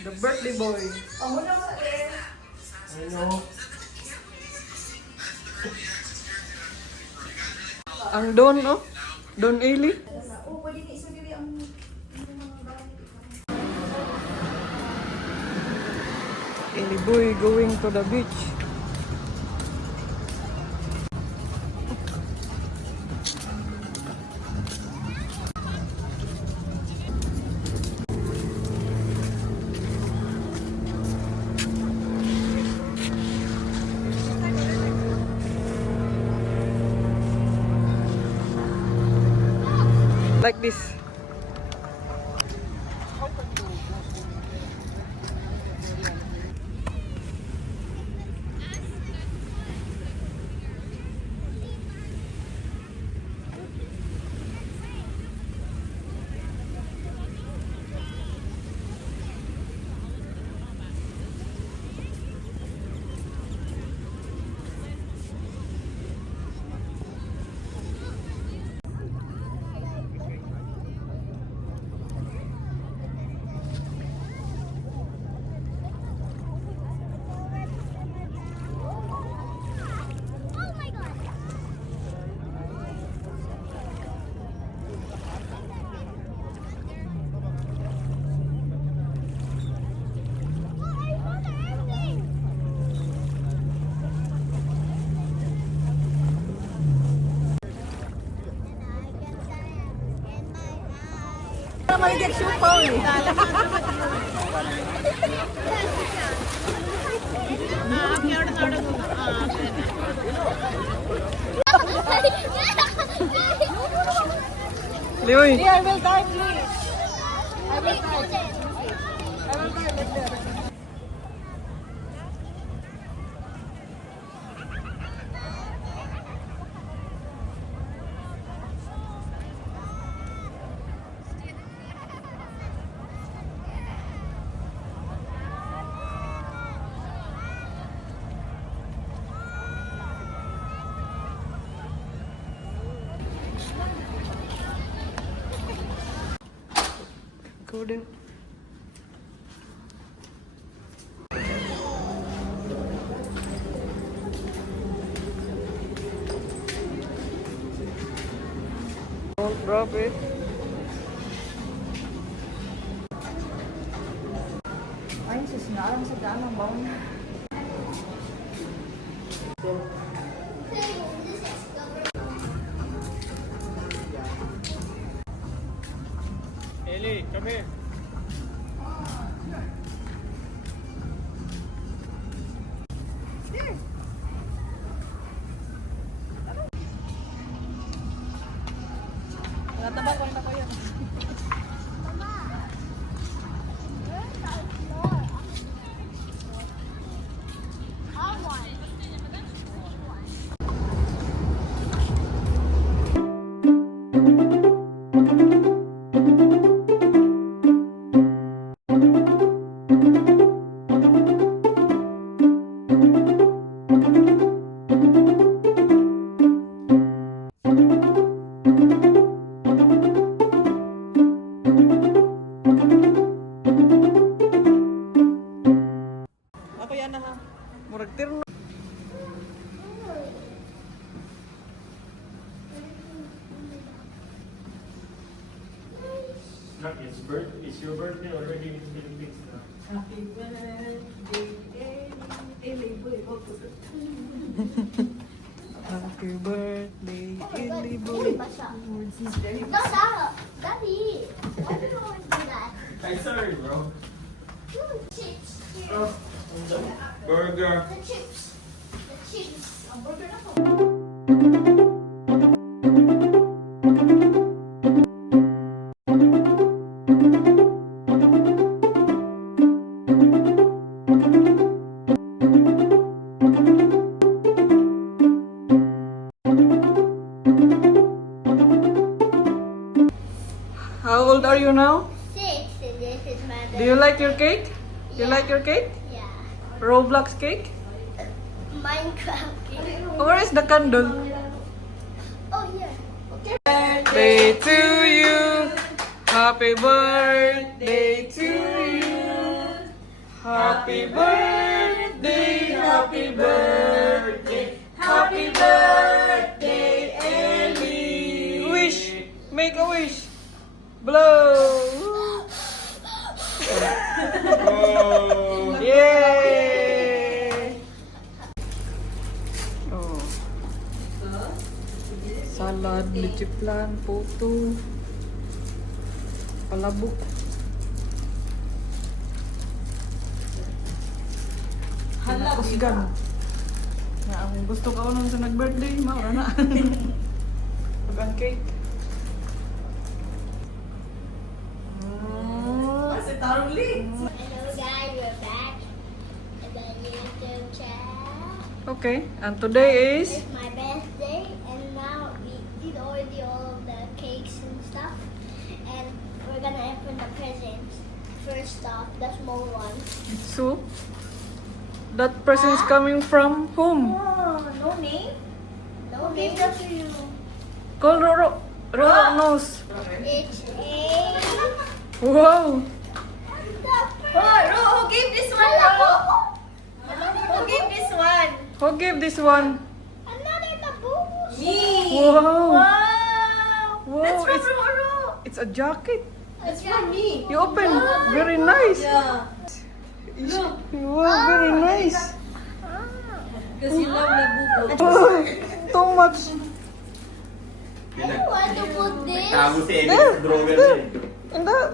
The birthday boy. Ano? Ang Don, oh. Don Ailey. Ailey boy going to the beach. Like this. Maligyan siya pa eh. Leoy. I will die, please. I will die. I will die with there. Go din. Don't drop it. Ay, sisinaran sa daan ng baon. Ellie, come here. Natabak ko na ko yun. Ako yan na ha. Murag tirno. Look, it's your birthday already in the Philippines now. Happy birthday, Ellie boy. Happy birthday, Ailey boy. Basa! Daddy! Why do you always do that? I'm sorry, bro. Chips. Oh, burger. The chips. The chips. Ang burger na po. How old are you now? 6 and this is my Do you like your cake? You like your cake? Yeah. Roblox cake? Minecraft game. Where is the candle? Oh, here. Birthday to you. Happy birthday to you. Happy birthday, happy birthday, happy birthday, Ellie. Wish, make a wish. Blow. Yay! Oh. Salad, leche plan, puto, palabok. Kusgan. Na ang gusto ka nung sa nag-birthday, maura na. Pag cake. Hello guys, we're back at the YouTube channel. Okay, and today is It's my birthday, and now we did already all of the cakes and stuff, and we're gonna open the presents. First off, the small one. so. That person is coming from whom? Oh, no name? No Who gave that to you? Call Roro. Roro knows. It's a. Wow. Who gave this one? Who gave this one? Who gave this one? Another taboo. Me. Wow. Wow. Wow, That's from it's- Roro. It's a jacket. That's from me. You open. Very nice. Yeah. Wow, very nice. Because you love Labubu. Oh, too much. I don't want to put this. Tago si Ellie sa drawer niya eh. And that.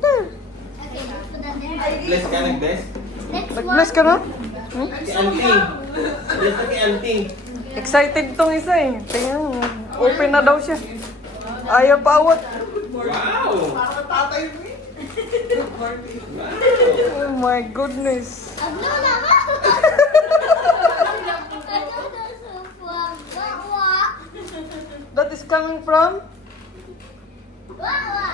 There. Okay, let's put that there. Bless ka nag-bless? Next Nag-bless one. ka na? Si Alting. Bless ka kay Alting. Excited tong isa eh. Tingnan mo. Open na daw siya. Ayaw pa awat. Wow! Oh my goodness. Ano naman? That is coming from?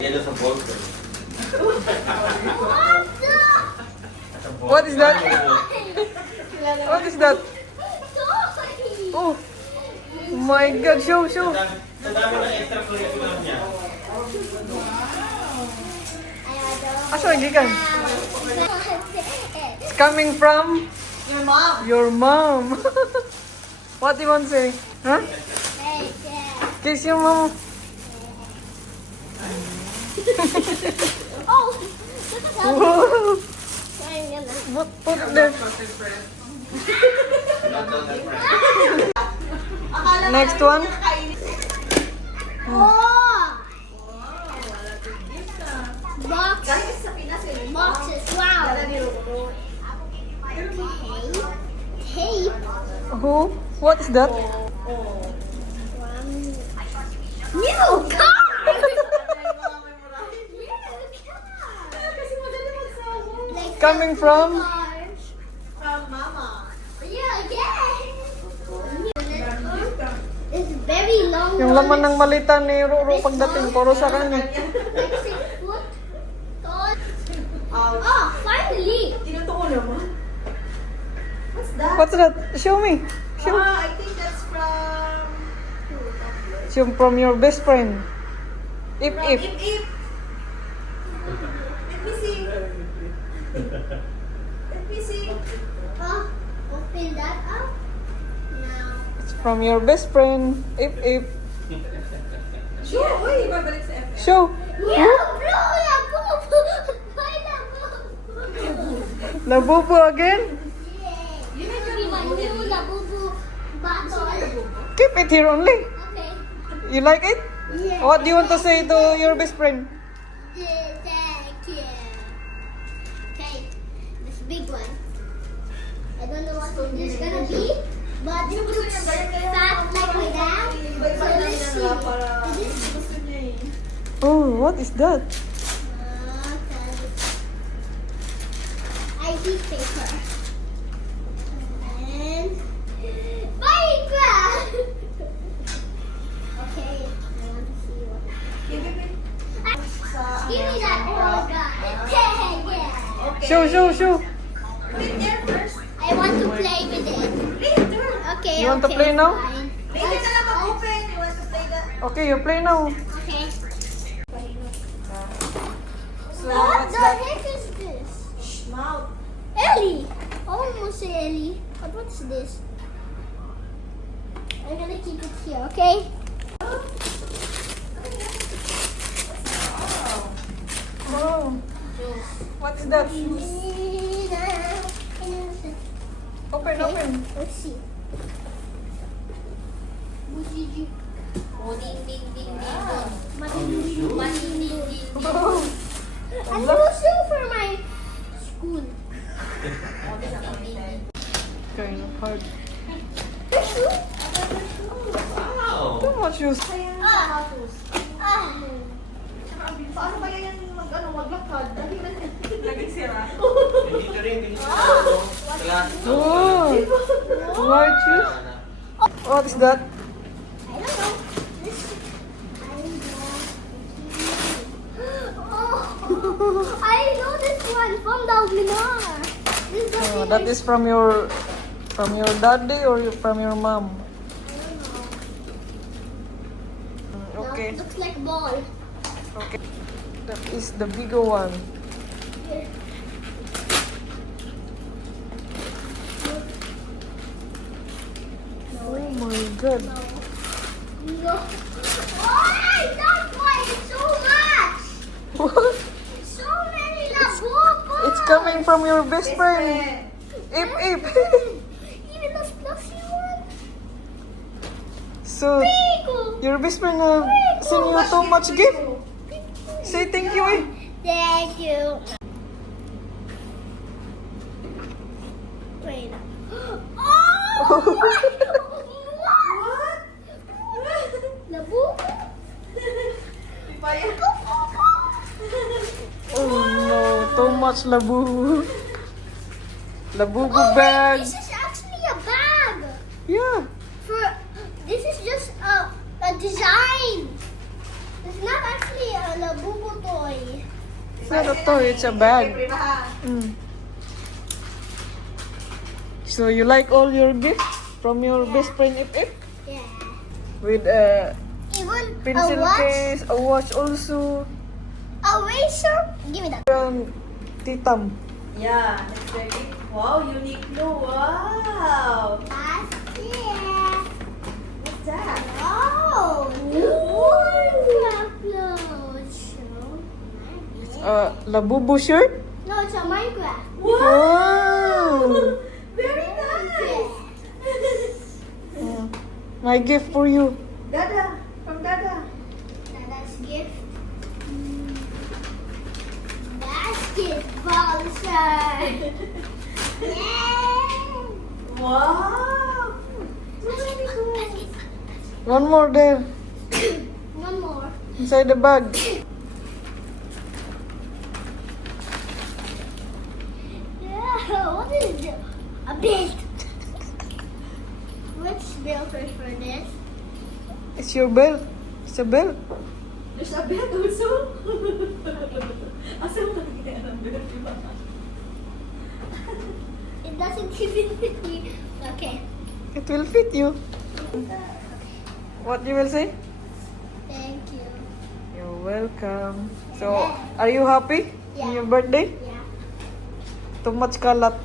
Yellow sa bolster. What is that? What is that? Oh my God. Show, show. Sa dami ng extra curriculum niya. Asa gikan? It's coming from? Your mom. Your mom. What do you want to say? Huh? Kiss your mom. Oh! Wow. Put there. Next one. Oh! Box. Guys, sa Pinas yun. Boxes. Wow. Tape. Who? What is that? New car! Coming from? From Mama. Yeah, it's very long. Yung laman ng malita ni Roro pagdating, puro sa kanya. Like 6 foot tall. Oh, finally! Tinutuon naman. What's that? What's that? Show me. Show. I think that's from... Show from your best friend. If. If. Let me see. Let me see. Open that up. Now. It's from your best friend. If. Sure. Uy, babalik sa FM. Show. Yeah, bro, yeah, boo. Why not boo? Labubo again? This will be my new Labubu bottle. Keep it here only. Okay. You like it? Yeah. What do you want to say to your best friend? Thank you. Okay, this big one. I don't know what this is gonna be, but it looks fat like my dad. So let's see. Gusto niya eh. Oh, what is that? ID paper. And Minecraft. Okay, I want to see what. Give me that. Oh God. Yeah. Okay. Show. Wait there first. I want to play with it. Later. Okay. You want to okay, play now? fine. Later ka na mag-open. You want to play that? Okay, you play now. Okay. So, What what's the that? heck is this? Shh, mouth. Ellie. I almost say Ellie. But what's this? I'm gonna keep it here, okay? Oh, what's that? Open, open. Let's see. Bujiji. Oh, ding, ding, ding, ding. Mading. Ding, ding, ding. Oh, A new shoe for my school. Oh, ding, ding, ding. kind of hard. The shoe? Wow! Too much use. Ah. Ah. Paano ba yan maglakad? Laging sira. Hindi ka rin, hindi ka rin. Class. Oh, white shoes. What is that? I don't know. This. I know. Oh, I know this one from Dalminar. This is Oh, that is from your daddy or from your mom? Okay, Looks like a ball. okay. That is the bigger one. Here. Oh my god. No. Why? That's why it's so much. What? So many Labubu. It's coming from your best friend. Ip Ip. Even the fluffy one. So, Pico. your best friend sent you so much gift. Say thank you, eh. Thank you. Wait. Oh! What? Labubu? Oh no, too much labubu. Labubu bag. This is actually a bag. Yeah. This is just a design. It's not actually a Labubu toy. It's not a toy, it's a bag. Mm. So you like all your gifts from your best friend Ip Ip? Yeah. With Even pencil a watch, case, a watch also. a razor. Give me that. Titam. Yeah, that's very, wow, unique no, wow. That's it. What's that? Oh, Minecraft clothes. Labubu shirt? No, it's a Minecraft. Wow! Very nice. My gift for you. Dada, from Dada. That's gift. Basketball shirt. Yay! Wow. One more there, One more. inside the bag. Yeah, what is it? A belt. Which belt is for this? It's your belt. It's a belt. There's a bed also. Asa mo nakikita ng bed, diba? It doesn't even fit me. Okay. It will fit you. What you will say? Thank you. You're welcome. So, are you happy? Yeah. On your birthday? Yeah. Too much kalat.